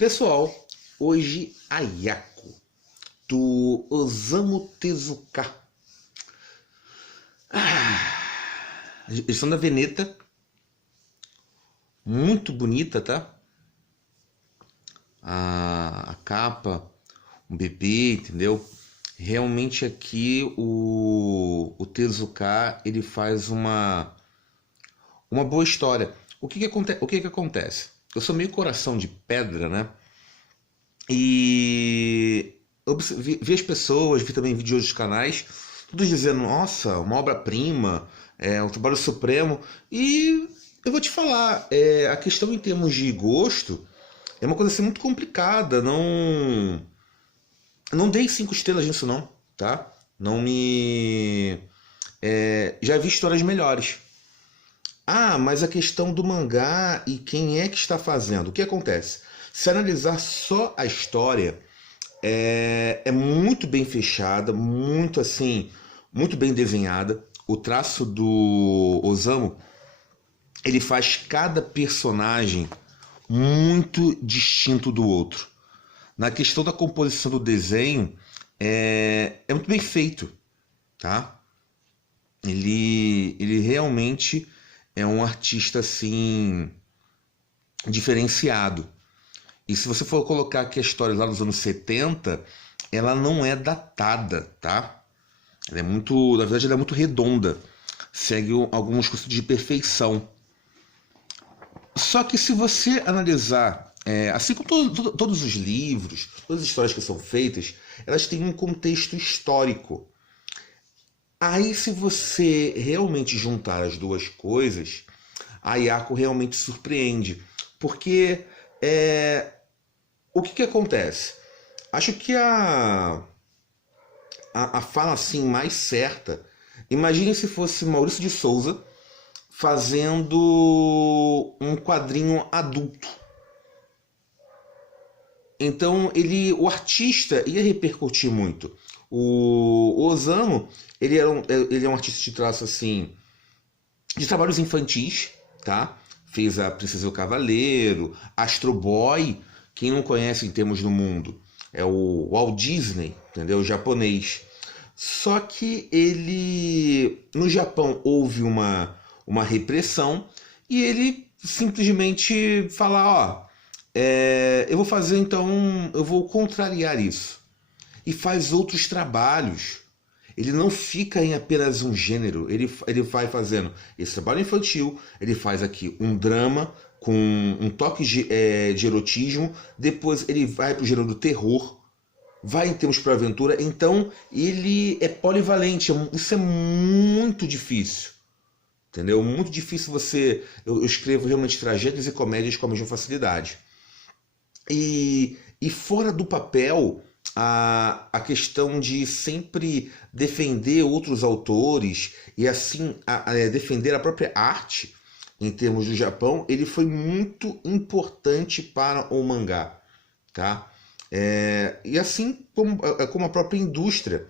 Pessoal, hoje Ayako, do Osamu Tezuka. Eles são da Veneta. Muito bonita, tá? A capa, um bebê, entendeu? Realmente aqui o Tezuka, ele faz uma boa história. O que que acontece? Eu sou meio coração de pedra, né? E eu vi as pessoas, vi também vídeos de outros canais, todos dizendo, nossa, uma obra-prima, um trabalho supremo. E eu vou te falar, a questão em termos de gosto é uma coisa assim muito complicada. Não dei 5 estrelas nisso não, tá? Não me... já vi histórias melhores. Mas a questão do mangá e quem é que está fazendo. O que acontece? Se analisar só a história, é muito bem fechada, muito assim, muito bem desenhada. O traço do Osamu, ele faz cada personagem muito distinto do outro. Na questão da composição do desenho, é muito bem feito, tá? Ele realmente é um artista assim diferenciado. E se você for colocar aqui a história lá dos anos 70, ela não é datada, tá? Ela é muito, na verdade, ela é muito redonda. Segue alguns conceitos de perfeição. Só que se você analisar, assim como todos os livros, todas as histórias que são feitas, elas têm um contexto histórico. Aí, se você realmente juntar as duas coisas, a Ayako realmente surpreende. Porque o que acontece? Acho que a fala assim mais certa, imagine se fosse Maurício de Souza fazendo um quadrinho adulto. Então o artista ia repercutir muito. O Osamu, ele é um artista de traço assim, de trabalhos infantis, tá? Fez a Princesa e o Cavaleiro, Astro Boy. Quem não conhece em termos do mundo é o Walt Disney, entendeu? O japonês. Só que no Japão houve uma repressão e ele simplesmente fala, eu vou fazer então, eu vou contrariar isso. E faz outros trabalhos. Ele não fica em apenas um gênero, ele vai fazendo esse trabalho infantil, ele faz aqui um drama com um toque de erotismo, depois ele vai para o gênero do terror, vai em termos para aventura, então ele é polivalente, isso é muito difícil, entendeu? Muito difícil eu escrevo realmente tragédias e comédias com a mesma facilidade. E fora do papel, a questão de sempre defender outros autores e assim defender a própria arte em termos do Japão, ele foi muito importante para o mangá, tá? E assim como a própria indústria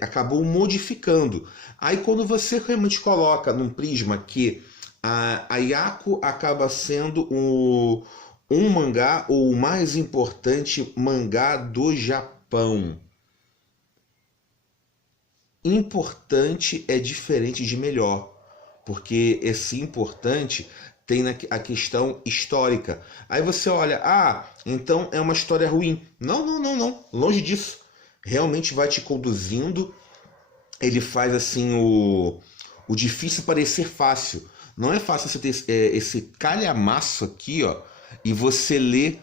acabou modificando. Aí quando você realmente coloca num prisma que a Ayako acaba sendo um mangá, ou o mais importante mangá do Japão. Importante é diferente de melhor, porque esse importante tem a questão histórica. Aí você olha, então é uma história ruim. Não, longe disso. Realmente vai te conduzindo, ele faz assim o difícil parecer fácil. Não é fácil você ter esse calhamaço aqui, e você lê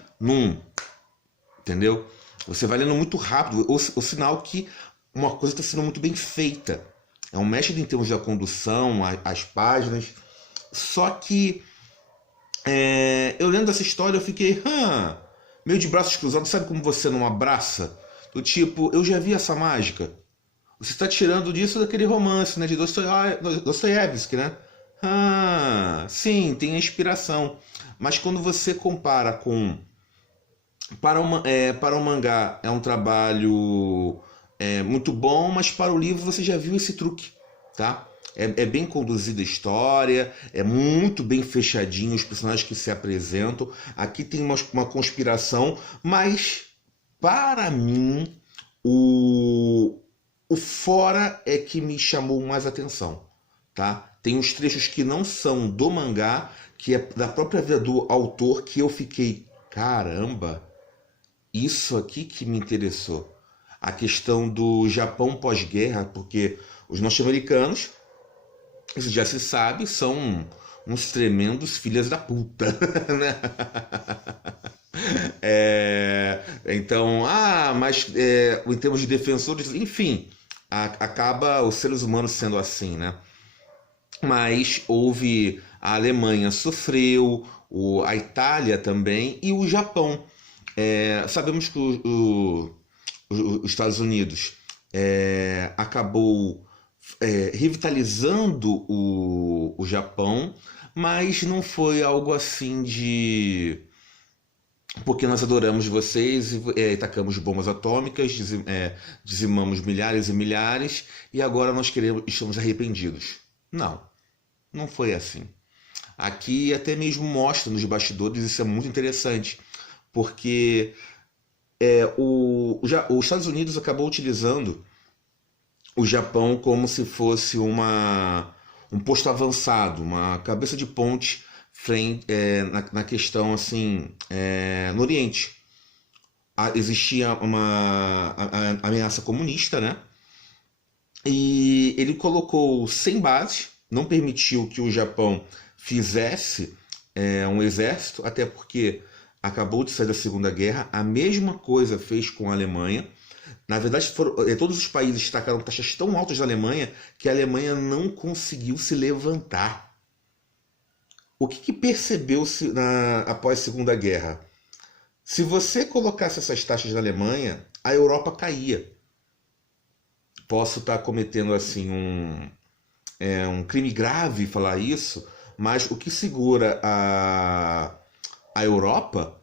entendeu? Você vai lendo muito rápido, o sinal que uma coisa está sendo muito bem feita. É um mestre em termos da condução, as páginas. Só que eu lendo essa história eu fiquei meio de braços cruzados. Sabe como você não abraça? Do tipo, eu já vi essa mágica. Você está tirando disso daquele romance, né, de Dostoiévski, né? Sim, tem a inspiração. Mas quando você compara para o mangá é um trabalho muito bom, mas para o livro você já viu esse truque. tá? É bem conduzida a história, é muito bem fechadinho os personagens que se apresentam. Aqui tem uma conspiração, mas para mim o fora é que me chamou mais atenção, tá? Tem uns trechos que não são do mangá, que é da própria vida do autor, que eu fiquei, caramba, isso aqui que me interessou. A questão do Japão pós-guerra, porque os norte-americanos, isso já se sabe, são uns tremendos filhas da puta, né? Então, mas em termos de defensores, enfim, acaba os seres humanos sendo assim, né? Mas houve, a Alemanha sofreu, a Itália também e o Japão. Sabemos que os Estados Unidos acabou revitalizando o Japão, mas não foi algo assim de porque nós adoramos vocês e tacamos bombas atômicas, dizimamos milhares e milhares e agora nós estamos arrependidos. Não, não foi assim. Aqui até mesmo mostra nos bastidores, isso é muito interessante, porque os Estados Unidos acabou utilizando o Japão como se fosse um posto avançado, uma cabeça de ponte na questão assim, no Oriente. Existia uma ameaça comunista, né? E ele colocou 100 bases, não permitiu que o Japão fizesse um exército, até porque acabou de sair da Segunda Guerra. A mesma coisa fez com a Alemanha. Na verdade, todos os países tacaram taxas tão altas da Alemanha que a Alemanha não conseguiu se levantar. O que percebeu-se após a Segunda Guerra? Se você colocasse essas taxas na Alemanha, a Europa caía. Posso estar cometendo assim um crime grave falar isso, mas o que segura a Europa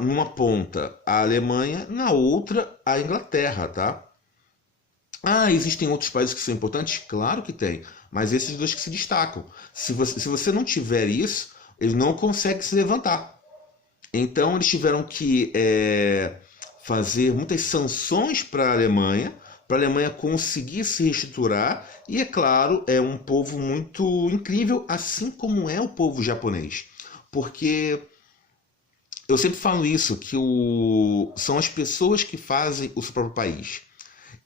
numa ponta a Alemanha, na outra a Inglaterra, tá? Existem outros países que são importantes? Claro que tem, mas esses dois que se destacam. Se você não tiver isso, eles não conseguem se levantar. Então eles tiveram que fazer muitas sanções para a Alemanha conseguir se reestruturar, e é claro, é um povo muito incrível, assim como é o povo japonês. Porque eu sempre falo isso, que são as pessoas que fazem o seu próprio país.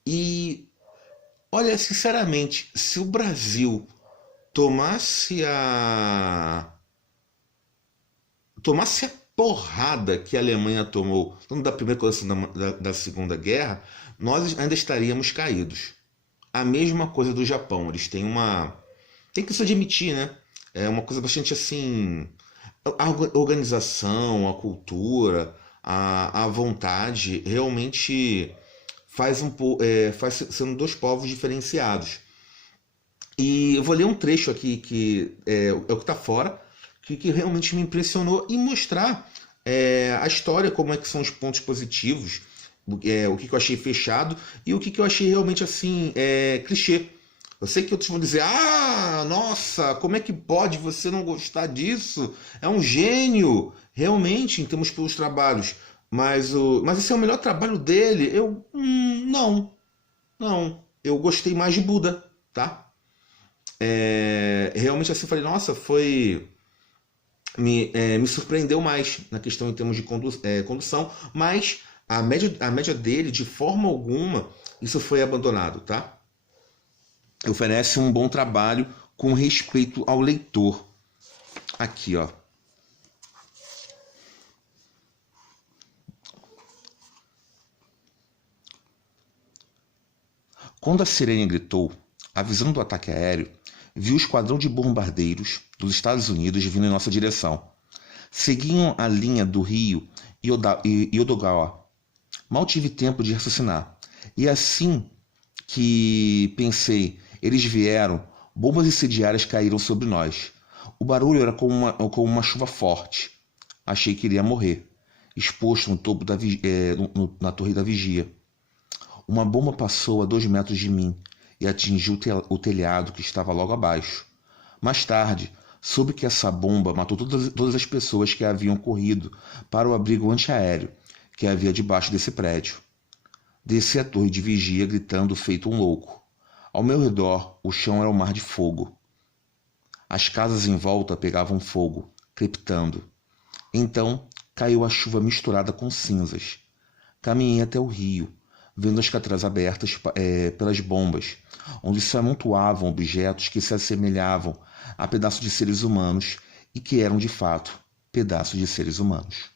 E, olha, sinceramente, se o Brasil tomasse a porrada que a Alemanha tomou, tanto da primeira quanto da Segunda Guerra, nós ainda estaríamos caídos. A mesma coisa do Japão, eles têm tem que se admitir, né? É uma coisa bastante assim, a organização, a cultura, a vontade, realmente faz sendo dois povos diferenciados. E eu vou ler um trecho aqui que é o que está fora, que realmente me impressionou, e mostrar a história, como é que são os pontos positivos, o que eu achei fechado e o que eu achei realmente assim clichê. Eu sei que outros vão dizer, nossa, como é que pode você não gostar disso? É um gênio, realmente, em termos pelos trabalhos. Mas esse é o melhor trabalho dele? Não. Eu gostei mais de Buda, tá? Realmente assim, falei, nossa, me surpreendeu mais na questão em termos de condução, mas a média dele, de forma alguma, isso foi abandonado, tá? Oferece um bom trabalho com respeito ao leitor. Aqui, ó. Quando a sirene gritou, avisando do ataque aéreo, vi o esquadrão de bombardeiros dos Estados Unidos vindo em nossa direção. Seguiam a linha do rio Yodogawa. Mal tive tempo de raciocinar. E assim que pensei, eles vieram, bombas incendiárias caíram sobre nós. O barulho era como uma chuva forte. Achei que iria morrer, exposto no topo na torre da vigia. Uma bomba passou a 2 metros de mim e atingiu o telhado que estava logo abaixo. Mais tarde, soube que essa bomba matou todas as pessoas que haviam corrido para o abrigo antiaéreo que havia debaixo desse prédio. Desci a torre de vigia gritando feito um louco. Ao meu redor, o chão era um mar de fogo. As casas em volta pegavam fogo, crepitando. Então, caiu a chuva misturada com cinzas. Caminhei até o rio, vendo as catranas abertas pelas bombas, onde se amontoavam objetos que se assemelhavam a pedaços de seres humanos e que eram, de fato, pedaços de seres humanos.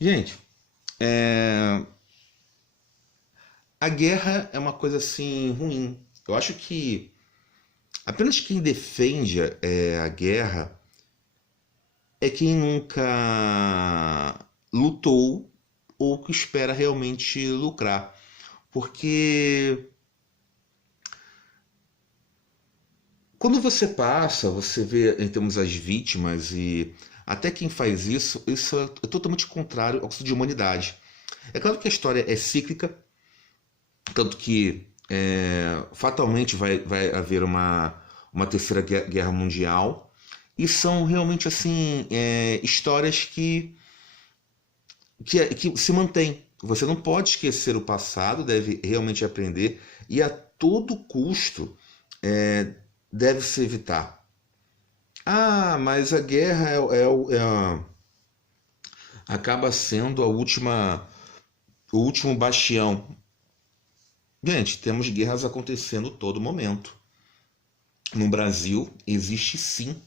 Gente, a guerra é uma coisa assim ruim. Eu acho que apenas quem defende a guerra é quem nunca lutou ou que espera realmente lucrar. Porque quando você passa, você vê em termos das vítimas e até quem faz isso é totalmente contrário ao conceito de humanidade. É claro que a história é cíclica, tanto que fatalmente vai haver uma terceira guerra mundial, e são realmente assim histórias que se mantêm. Você não pode esquecer o passado, deve realmente aprender, e a todo custo deve-se evitar. Ah, mas a guerra acaba sendo o último bastião. Gente, temos guerras acontecendo todo momento. No Brasil, existe sim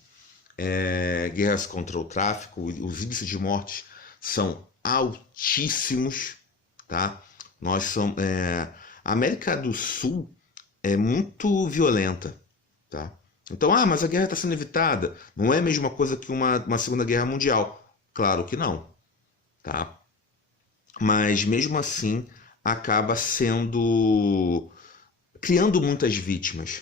guerras contra o tráfico, os índices de mortes são altíssimos, tá? A América do Sul é muito violenta, tá? Então, mas a guerra está sendo evitada. Não é a mesma coisa que uma Segunda Guerra Mundial. Claro que não, tá? Mas mesmo assim acaba criando muitas vítimas.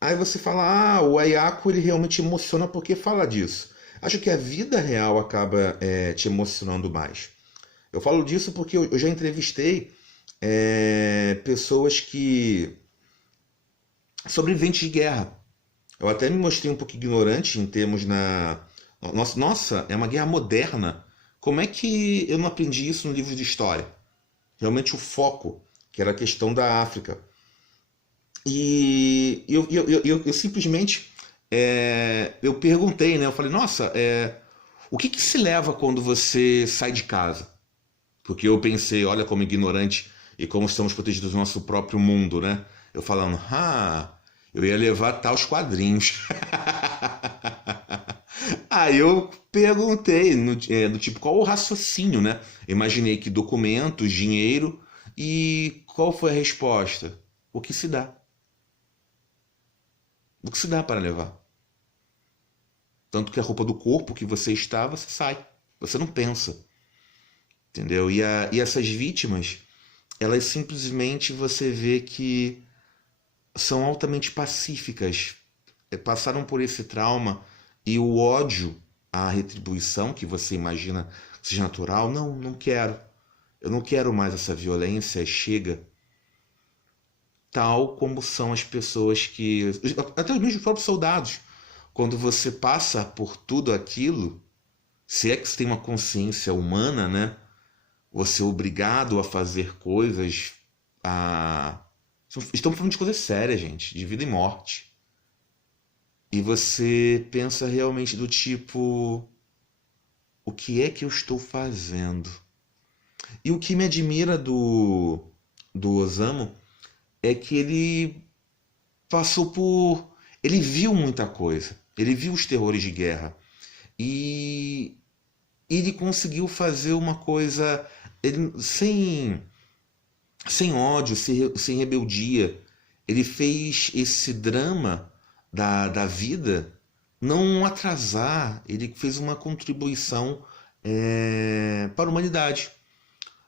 Aí você fala, o Ayako ele realmente emociona porque fala disso. Acho que a vida real acaba te emocionando mais. Eu falo disso porque eu já entrevistei pessoas que sobreviventes de guerra. Eu até me mostrei um pouco ignorante em termos Nossa, é uma guerra moderna. Como é que eu não aprendi isso no livro de história? Realmente o foco, que era a questão da África. E eu simplesmente eu perguntei, né? Eu falei, nossa, o que se leva quando você sai de casa? Porque eu pensei, olha como ignorante e como estamos protegidos do nosso próprio mundo, né? Eu falando, eu ia levar os quadrinhos. Aí eu perguntei, do tipo, qual o raciocínio, né? Imaginei que documentos, dinheiro, e qual foi a resposta? O que se dá. O que se dá para levar. Tanto que a roupa do corpo que você está, você sai. Você não pensa. Entendeu? E essas vítimas, elas simplesmente você vê que são altamente pacíficas. Passaram por esse trauma e o ódio, a retribuição que você imagina que seja natural, não quero. Eu não quero mais essa violência, chega. Tal como são as pessoas até mesmo os próprios soldados, quando você passa por tudo aquilo, se é que você tem uma consciência humana, né? Você é obrigado a fazer coisas. Estamos falando de coisas sérias, gente, de vida e morte. E você pensa realmente do tipo, o que é que eu estou fazendo? E o que me admira do Osamu é que ele ele viu muita coisa. Ele viu os terrores de guerra. E ele conseguiu fazer uma coisa sem ódio, sem rebeldia. Ele fez esse drama da vida não atrasar. Ele fez uma contribuição para a humanidade.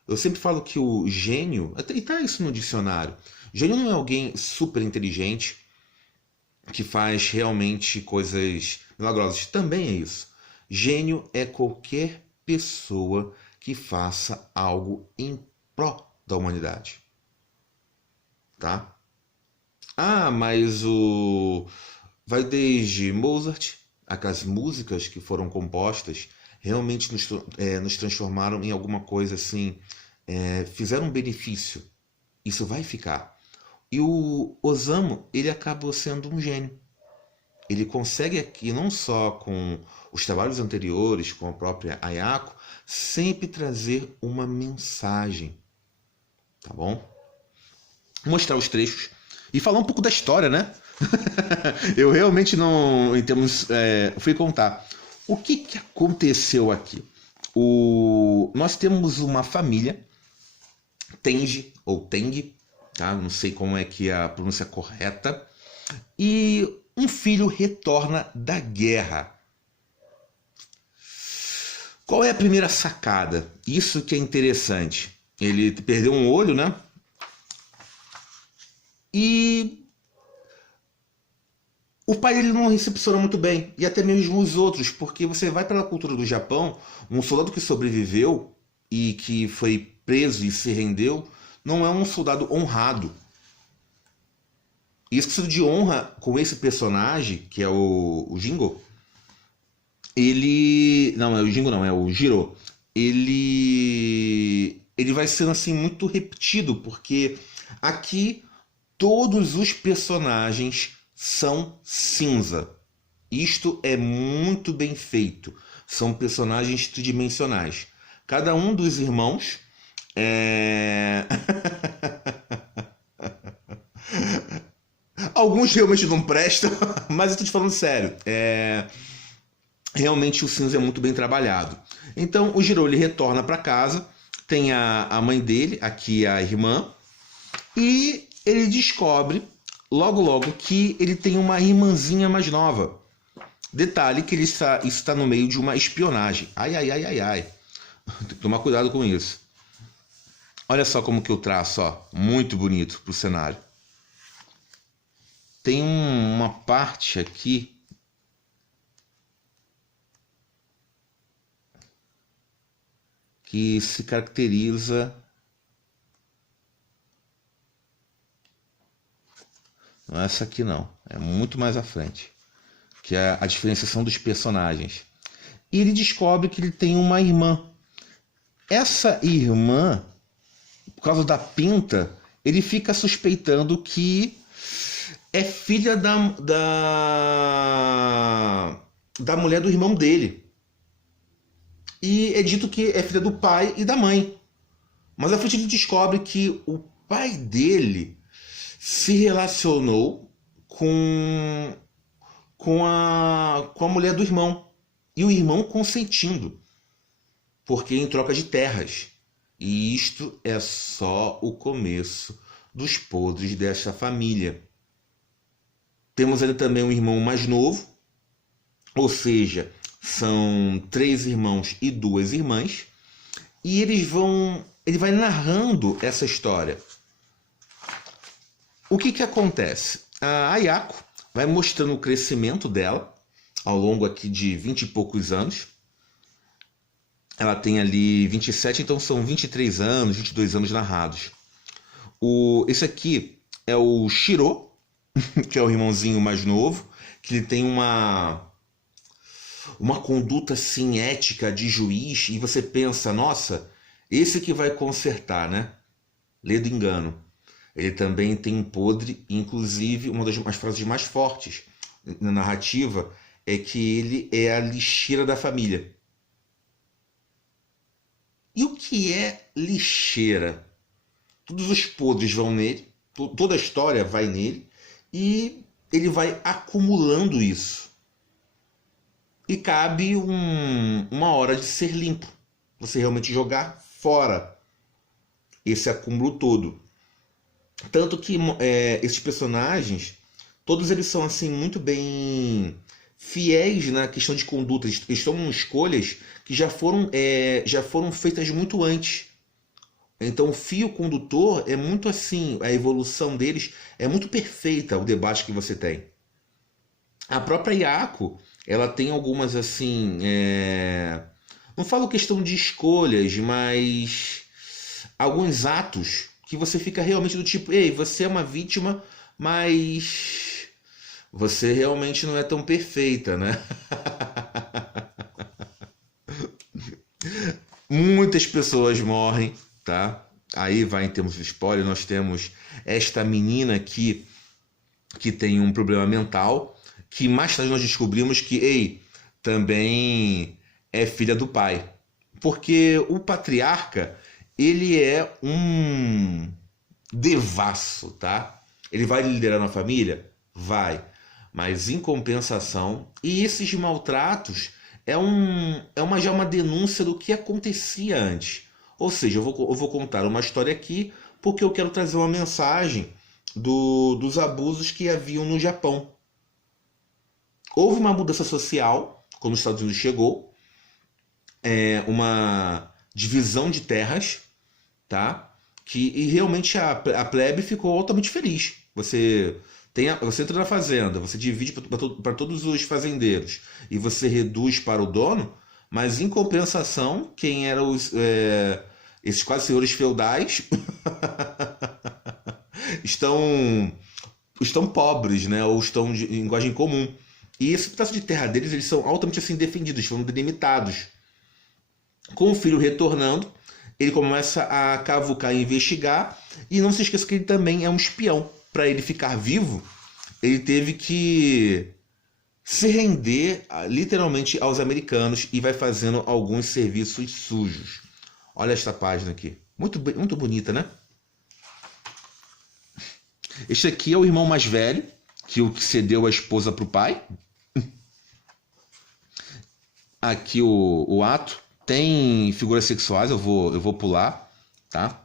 Eu sempre falo que o gênio, e tá isso no dicionário, gênio não é alguém super inteligente que faz realmente coisas milagrosas. Também é isso. Gênio é qualquer pessoa que faça algo em pró da humanidade, tá? Ah, mas vai desde Mozart, aquelas músicas que foram compostas realmente nos transformaram em alguma coisa assim, fizeram um benefício. Isso vai ficar. E o Osamu, ele acabou sendo um gênio. Ele consegue aqui, não só com os trabalhos anteriores, com a própria Ayako, sempre trazer uma mensagem, tá bom? Mostrar os trechos e falar um pouco da história, né? Eu realmente não, em termos, fui contar. O que aconteceu aqui? Nós temos uma família, Tenji, ou Teng, tá? Não sei como é que é a pronúncia correta, e um filho retorna da guerra. Qual é a primeira sacada? Isso que é interessante. Ele perdeu um olho, né? E o pai dele não recepciona muito bem, e até mesmo os outros, porque você vai pela cultura do Japão, um soldado que sobreviveu e que foi preso e se rendeu, não é um soldado honrado. E isso de honra com esse personagem, que é o Jingo, ele... Não, é o Jingo não, é o Jiro. Ele vai sendo assim muito repetido, porque aqui todos os personagens são cinza. Isto é muito bem feito. São personagens tridimensionais. Cada um dos irmãos Alguns realmente não prestam, mas eu tô te falando sério. Realmente o cinza é muito bem trabalhado. Então o Jiro ele retorna para casa, tem a mãe dele, aqui a irmã, e ele descobre logo logo que ele tem uma irmãzinha mais nova. Detalhe que isso está no meio de uma espionagem. Ai, ai, ai, ai, ai. Tem que tomar cuidado com isso. Olha só como que eu traço, ó, muito bonito pro cenário. Tem uma parte aqui que se caracteriza... Não é essa aqui não, é muito mais à frente, que é a diferenciação dos personagens. E ele descobre que ele tem uma irmã. Essa irmã, por causa da pinta, ele fica suspeitando que é filha da mulher do irmão dele. E é dito que é filha do pai e da mãe. Mas à frente ele descobre que o pai dele se relacionou com a mulher do irmão. E o irmão consentindo. Porque em troca de terras. E isto é só o começo dos podres desta família. Temos ali também um irmão mais novo, ou seja, são 3 irmãos e 2 irmãs, e ele vai narrando essa história. O que acontece? A Ayako vai mostrando o crescimento dela ao longo aqui de 20 e poucos anos. Ela tem ali 27, então são 23 anos, 22 anos narrados. Esse aqui é o Shiro, que é o irmãozinho mais novo, que ele tem uma conduta assim ética de juiz, e você pensa, nossa, esse que vai consertar, né? Lê do engano. Ele também tem um podre, inclusive uma das frases mais fortes na narrativa é que ele é a lixeira da família. E o que é lixeira? Todos os podres vão nele, toda a história vai nele, e ele vai acumulando isso. E cabe uma hora de ser limpo. Você realmente jogar fora esse acúmulo todo. Tanto que esses personagens, todos eles são assim muito bem fiéis na questão de conduta. Eles tomam escolhas que já foram feitas muito antes. Então o fio condutor é muito assim, a evolução deles é muito perfeita, o debate que você tem. A própria Ayako, ela tem algumas assim Não falo questão de escolhas, mas alguns atos que você fica realmente do tipo, ei, você é uma vítima, mas você realmente não é tão perfeita, né? Muitas pessoas morrem, tá? Aí vai em termos de spoiler, nós temos esta menina aqui que tem um problema mental, que mais tarde nós descobrimos que, ei, também é filha do pai. Porque o patriarca, ele é um devasso, tá? Ele vai liderar na família? Vai. Mas em compensação, e esses maltratos já uma denúncia do que acontecia antes. Ou seja, eu vou contar uma história aqui porque eu quero trazer uma mensagem dos abusos que haviam no Japão. Houve uma mudança social quando os Estados Unidos chegou, uma divisão de terras, tá? E realmente a plebe ficou altamente feliz. Você entra na fazenda, você divide para todos os fazendeiros e você reduz para o dono, mas em compensação, quem eram esses quase senhores feudais estão pobres, né? Ou estão em linguagem comum. E esse pedaço de terra deles, eles são altamente assim defendidos, foram delimitados. Com o filho retornando, ele começa a cavucar e investigar. E não se esqueça que ele também é um espião. Para ele ficar vivo, ele teve que se render literalmente aos americanos e vai fazendo alguns serviços sujos. Olha esta página aqui. Muito, muito bonita, né? Este aqui é o irmão mais velho, que cedeu a esposa para o pai. Aqui o ato. Tem figuras sexuais, eu vou pular, tá?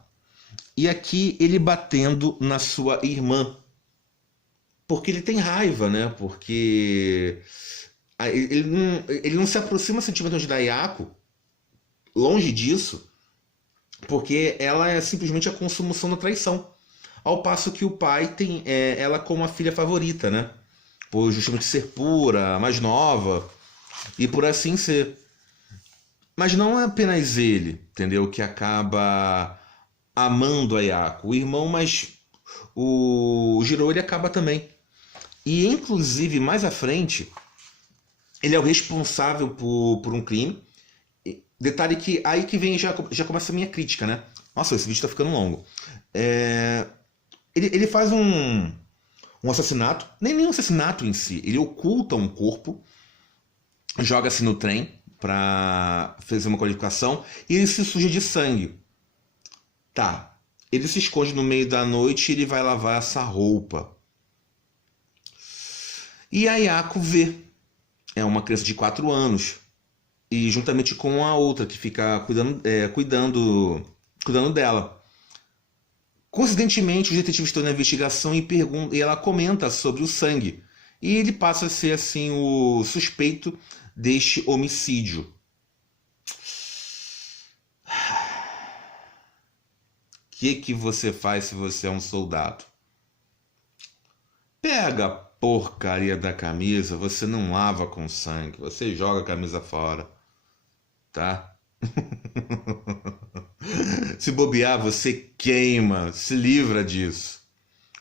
E aqui ele batendo na sua irmã. Porque ele tem raiva, né? Porque ele não se aproxima centímetros da Yako, longe disso, porque ela é simplesmente a consumação da traição. Ao passo que o pai tem ela como a filha favorita, né? Por justamente ser pura, mais nova, e por assim ser. Mas não é apenas ele, entendeu? Que acaba amando a Yako. O irmão, mas o Jiro, ele acaba também. E inclusive mais à frente, ele é o responsável por um crime. Detalhe que aí que vem já começa a minha crítica, né? Nossa, esse vídeo tá ficando longo. Ele faz um assassinato, nem um assassinato em si. Ele oculta um corpo, joga-se no trem para fazer uma qualificação e ele se suja de sangue. Tá, ele se esconde no meio da noite e ele vai lavar essa roupa. E a Yako vê. É uma criança de 4 anos. E juntamente com a outra que fica cuidando dela. Coincidentemente, os detetives estão na investigação e ela comenta sobre o sangue. E ele passa a ser assim o suspeito deste homicídio. O que você faz se você é um soldado? Pega a porcaria da camisa, você não lava com sangue, você joga a camisa fora, tá? Se bobear, você queima, se livra disso.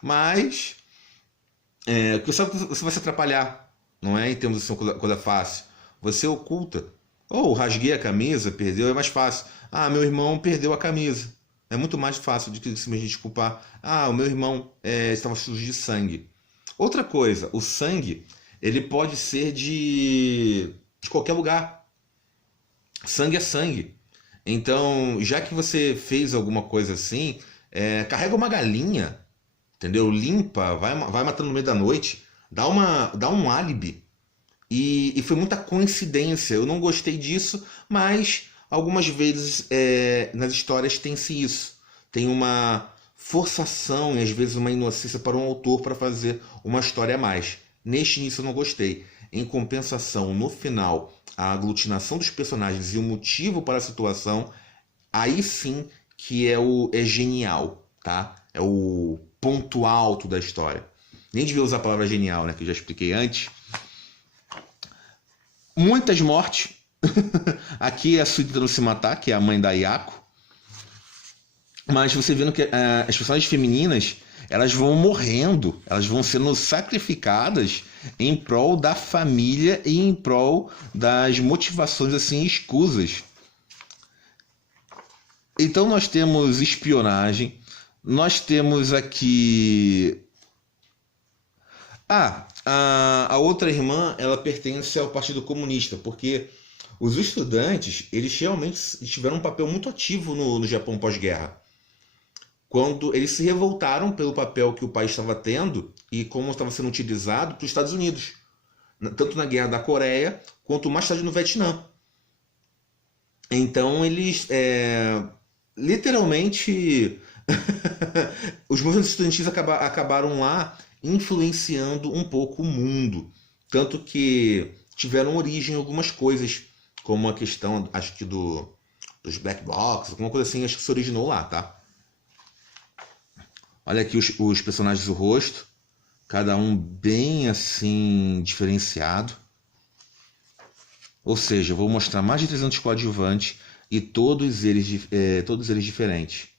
Mas, sabe que você vai se atrapalhar, não é? Em termos de ser uma coisa fácil. Você oculta. Ou rasguei a camisa, perdeu, é mais fácil. Ah, meu irmão perdeu a camisa. É muito mais fácil do que simplesmente desculpar. Ah, o meu irmão estava sujo de sangue. Outra coisa, o sangue, ele pode ser de qualquer lugar. Sangue é sangue. Então, já que você fez alguma coisa assim, carrega uma galinha, entendeu? Limpa, vai matando no meio da noite, dá um álibi. E foi muita coincidência. Eu não gostei disso, mas algumas vezes nas histórias tem-se isso. Tem uma forçação e às vezes uma inocência para um autor para fazer uma história a mais. Neste início eu não gostei. Em compensação, no final, a aglutinação dos personagens e o motivo para a situação, aí sim que é genial, tá? É o ponto alto da história. Nem devia usar a palavra genial, né? Que eu já expliquei antes. Muitas mortes, Aqui é a Sui tentando se matar, que é a mãe da Ayako. Mas você vendo que as personagens femininas, elas vão morrendo, elas vão sendo sacrificadas em prol da família e em prol das motivações assim escusas. Então nós temos espionagem, nós temos aqui... a outra irmã, ela pertence ao Partido Comunista, porque os estudantes, eles realmente tiveram um papel muito ativo no Japão pós-guerra. Quando eles se revoltaram pelo papel que o país estava tendo e como estava sendo utilizado para os Estados Unidos, tanto na Guerra da Coreia, quanto mais tarde no Vietnã. Então eles, literalmente, os movimentos estudantis acabaram lá influenciando um pouco o mundo. Tanto que tiveram origem em algumas coisas, como a questão, acho que dos black box, alguma coisa assim, acho que se originou lá, tá? Olha aqui os personagens do rosto, cada um bem assim diferenciado. Ou seja, eu vou mostrar mais de 300 coadjuvantes e todos eles diferentes.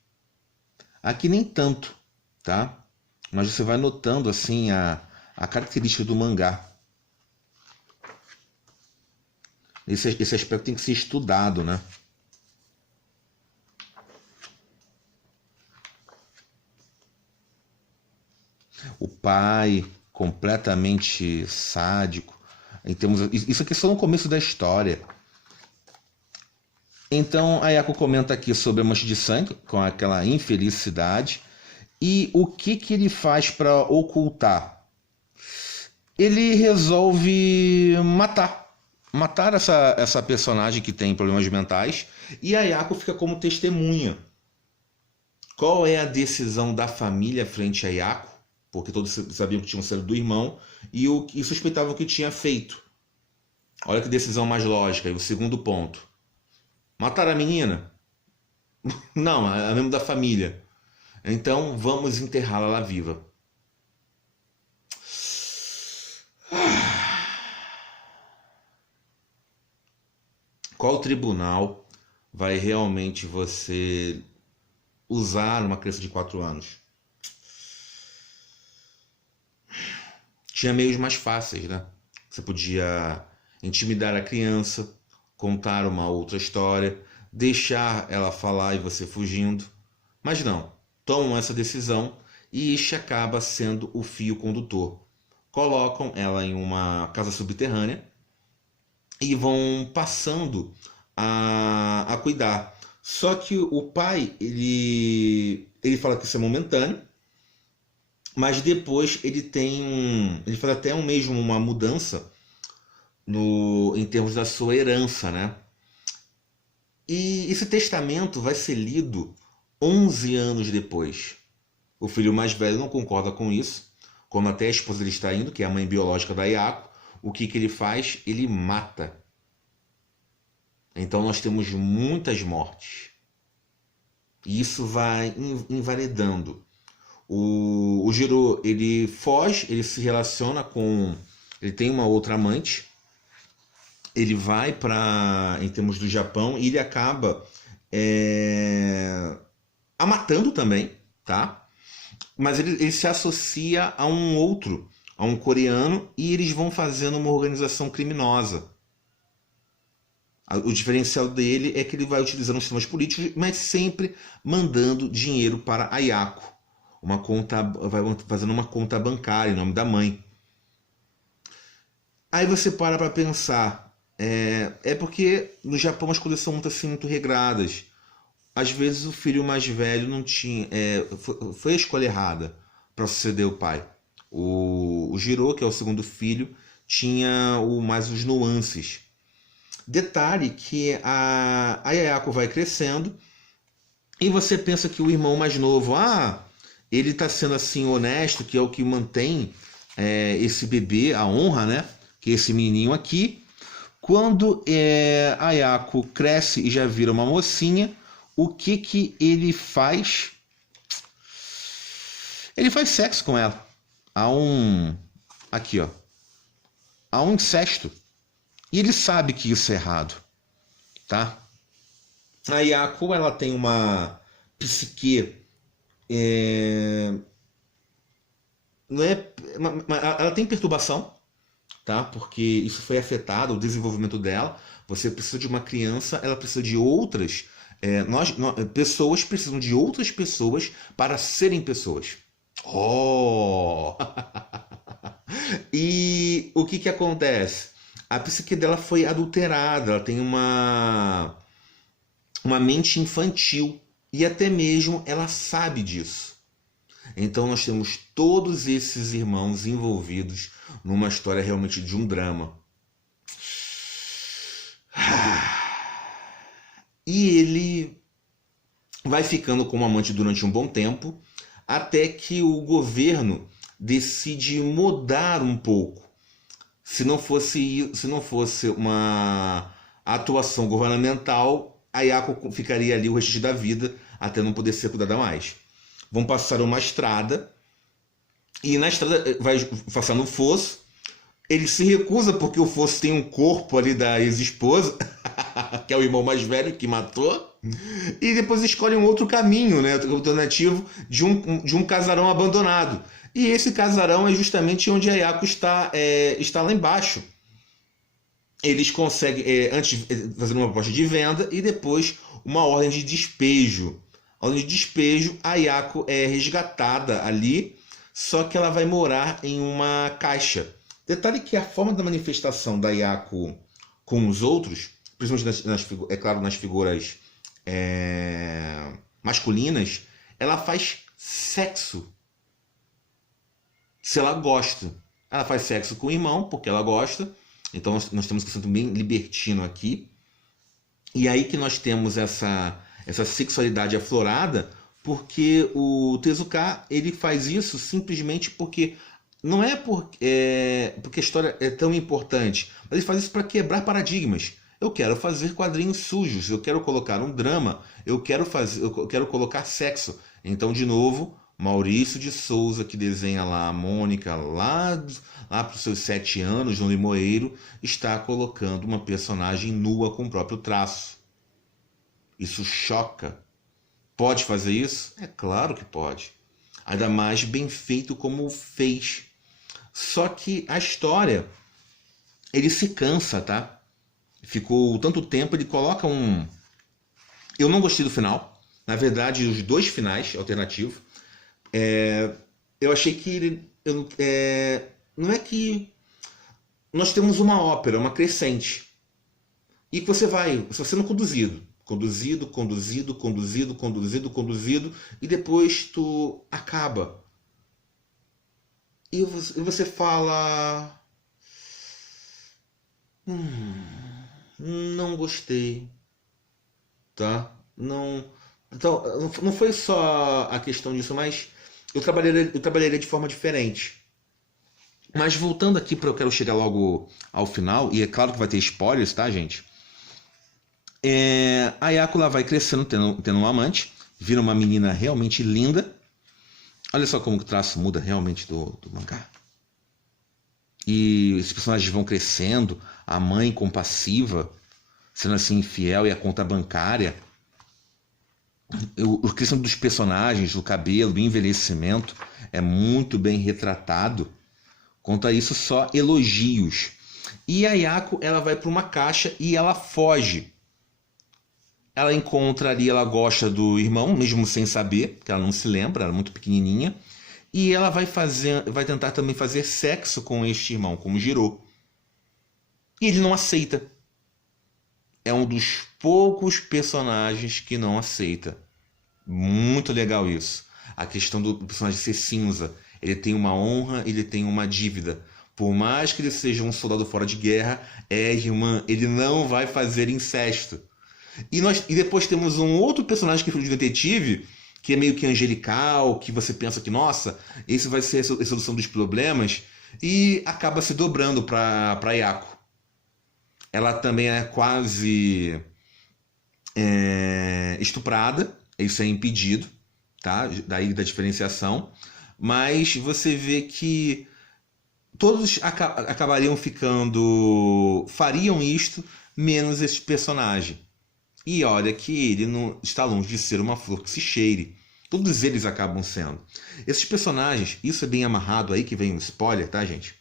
Aqui nem tanto, tá? Mas você vai notando assim a característica do mangá. Esse aspecto tem que ser estudado, né? O pai completamente sádico. Isso aqui é só no começo da história. Então a Ayako comenta aqui sobre a mancha de sangue, com aquela infelicidade. E o que ele faz para ocultar? Ele resolve matar essa personagem que tem problemas mentais, e a Ayako fica como testemunha. Qual é a decisão da família frente a Ayako? Porque todos sabiam que tinham sido do irmão e suspeitavam que tinha feito. Olha que decisão mais lógica. E o segundo ponto: matar a menina? Não, é membro da família. Então vamos enterrá-la lá viva. Qual tribunal vai realmente você usar uma criança de 4 anos? Tinha meios mais fáceis, né? Você podia intimidar a criança, contar uma outra história, deixar ela falar e você fugindo. Mas não, tomam essa decisão e este acaba sendo o fio condutor. Colocam ela em uma casa subterrânea e vão passando a cuidar. Só que o pai, ele fala que isso é momentâneo, mas depois ele faz até mesmo uma mudança em termos da sua herança, né? E esse testamento vai ser lido 11 anos depois. O filho mais velho não concorda com isso, como até a esposa dele está indo, que é a mãe biológica da Ayako. O que ele faz? Ele mata. Então nós temos muitas mortes. E isso vai enveredando. O Jiro, ele foge, ele se relaciona com... Ele tem uma outra amante. Ele vai em termos do Japão, e ele acaba a matando também, tá? Mas ele se associa a um coreano, e eles vão fazendo uma organização criminosa. O diferencial dele é que ele vai utilizando os sistemas políticos, mas sempre mandando dinheiro para a Ayako. Vai fazendo uma conta bancária em nome da mãe. Aí você para pensar, porque no Japão as coisas são muito regradas. Às vezes o filho mais velho não tinha, foi a escolha errada para suceder o pai. O Jiro, que é o segundo filho, tinha mais os nuances. Detalhe que a Ayako vai crescendo e você pensa que o irmão mais novo, ele está sendo assim honesto, que é o que mantém esse bebê, a honra, né? Que é esse menininho aqui. Quando a Ayako cresce e já vira uma mocinha, o que ele faz? Ele faz sexo com ela. Aqui, ó. Há um incesto. E ele sabe que isso é errado. tá? A Yako, ela tem uma psique, não é, ela tem perturbação, tá? Porque isso foi afetado, o desenvolvimento dela. Você precisa de uma criança, ela precisa de outras, pessoas precisam de outras pessoas para serem pessoas. Oh! E o que que acontece? A psique dela foi adulterada, ela tem uma mente infantil e até mesmo ela sabe disso. Então nós temos todos esses irmãos envolvidos numa história realmente de um drama. E ele vai ficando como amante durante um bom tempo, até que o governo decide mudar um pouco. Se não fosse uma atuação governamental, a Yako ficaria ali o resto da vida até não poder ser cuidada mais. Vão passar uma estrada e na estrada vai passar no fosso. Ele se recusa porque o fosso tem um corpo ali da ex-esposa, que é o irmão mais velho que matou, e depois escolhe um outro caminho, né, alternativo de um casarão abandonado. E esse casarão é justamente onde a Yako está lá embaixo. Eles conseguem, antes, fazer uma proposta de venda e depois uma ordem de despejo. A ordem de despejo, a Yako é resgatada ali, só que ela vai morar em uma caixa. Detalhe que a forma da manifestação da Yako com os outros, principalmente nas figuras masculinas, ela faz sexo. Se ela gosta. Ela faz sexo com o irmão, porque ela gosta. Então nós temos que ser bem libertino aqui. E aí que nós temos essa sexualidade aflorada, porque o Tezuka ele faz isso simplesmente porque não é porque a história é tão importante, mas ele faz isso para quebrar paradigmas. Eu quero fazer quadrinhos sujos, eu quero colocar um drama, eu quero colocar sexo. Então, de novo, Maurício de Souza, que desenha lá a Mônica lá para os seus 7 anos no Limoeiro, está colocando uma personagem nua com o próprio traço. Isso choca. Pode fazer isso? É claro que pode. Ainda mais bem feito como fez. Só que a história, ele se cansa, tá? Ficou tanto tempo, ele coloca um... Eu não gostei do final. Na verdade, os 2 finais alternativos. Eu achei que ele... não é que... Nós temos uma ópera, uma crescente. E que você vai sendo conduzido. Conduzido. E depois tu acaba. E você fala... não gostei, tá? Não, então, não foi só a questão disso, mas eu trabalharia de forma diferente. Mas voltando aqui eu quero chegar logo ao final, e é claro que vai ter spoilers, tá, gente? A Yako lá vai crescendo, tendo um amante, vira uma menina realmente linda. Olha só como o traço muda realmente do mangá. E esses personagens vão crescendo, a mãe compassiva, sendo assim infiel, e a conta bancária. O crescimento dos personagens, o cabelo, o envelhecimento é muito bem retratado. Quanto a isso, só elogios. E a Yako, ela vai para uma caixa e ela foge. Ela encontra ali, ela gosta do irmão, mesmo sem saber, porque ela não se lembra, ela é muito pequenininha. E ela vai tentar também fazer sexo com este irmão, com o Jiro. E ele não aceita. É um dos poucos personagens que não aceita. Muito legal isso. A questão do personagem ser cinza. Ele tem uma honra, ele tem uma dívida. Por mais que ele seja um soldado fora de guerra, irmã, ele não vai fazer incesto. E depois temos um outro personagem que é filho de detetive, que é meio que angelical, que você pensa que, nossa, esse vai ser a solução dos problemas, e acaba se dobrando para Yako. Ela também é quase estuprada, isso é impedido, tá? Daí da diferenciação, mas você vê que todos fariam isto, menos esse personagem. E olha que ele não está longe de ser uma flor que se cheire. Todos eles acabam sendo. Esses personagens, isso é bem amarrado aí, que vem um spoiler, tá, gente?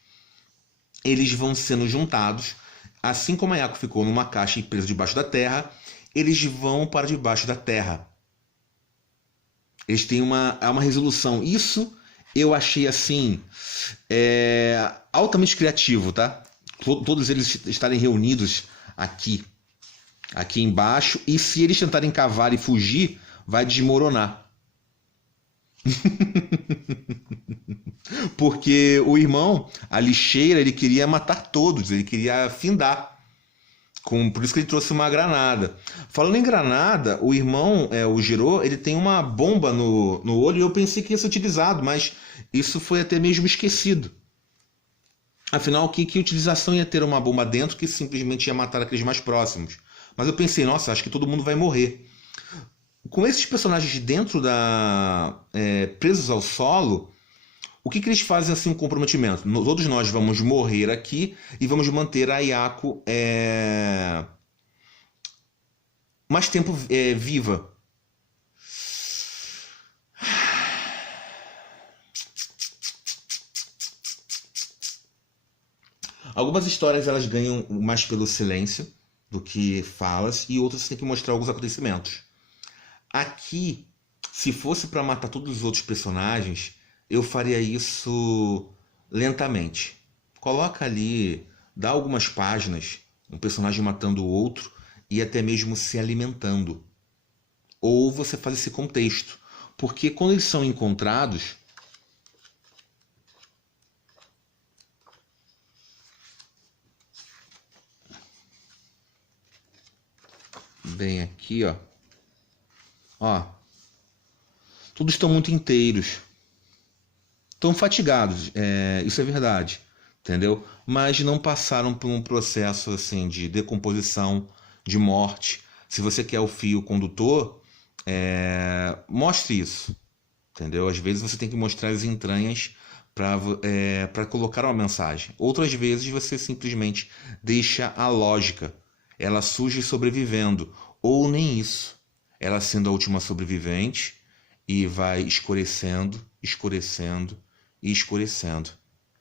Eles vão sendo juntados, assim como a Yako ficou numa caixa e presa debaixo da terra, eles vão para debaixo da terra. Eles têm uma resolução. Isso eu achei assim altamente criativo, tá? Todos eles estarem reunidos aqui embaixo, e se eles tentarem cavar e fugir, vai desmoronar. Porque o irmão, a lixeira, ele queria matar todos, ele queria findar. Por isso que ele trouxe uma granada. Falando em granada, o irmão, o Jiro, ele tem uma bomba no olho, e eu pensei que ia ser utilizado, mas isso foi até mesmo esquecido. Afinal, que utilização ia ter uma bomba dentro que simplesmente ia matar aqueles mais próximos? Mas eu pensei, nossa, acho que todo mundo vai morrer. Com esses personagens dentro presos ao solo, o que eles fazem assim um comprometimento? Todos nós vamos morrer aqui e vamos manter a Yako mais tempo viva. Algumas histórias elas ganham mais pelo silêncio do que falas, e outras você tem que mostrar alguns acontecimentos. Aqui, se fosse para matar todos os outros personagens, eu faria isso lentamente. Coloca ali, dá algumas páginas, um personagem matando o outro e até mesmo se alimentando. Ou você faz esse contexto. Porque quando eles são encontrados, bem aqui, ó, todos estão muito inteiros. Estão fatigados, isso é verdade, entendeu? Mas não passaram por um processo assim de decomposição, de morte. Se você quer o fio condutor, mostre isso, entendeu? Às vezes você tem que mostrar as entranhas para colocar uma mensagem. Outras vezes você simplesmente deixa a lógica. Ela surge sobrevivendo, ou nem isso. Ela sendo a última sobrevivente e vai escurecendo, escurecendo e escurecendo.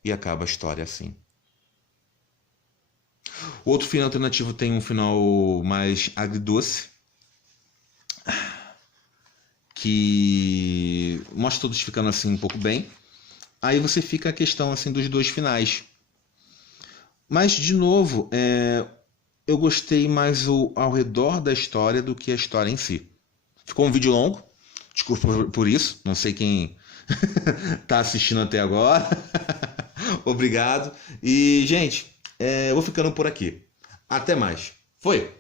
E acaba a história assim. O outro final alternativo tem um final mais agridoce, que mostra todos ficando assim um pouco bem. Aí você fica a questão assim dos dois finais. Mas, de novo, eu gostei mais ao redor da história do que a história em si. Ficou um vídeo longo, desculpa por isso, não sei quem tá assistindo até agora. Obrigado. E, gente, eu vou ficando por aqui. Até mais. Foi!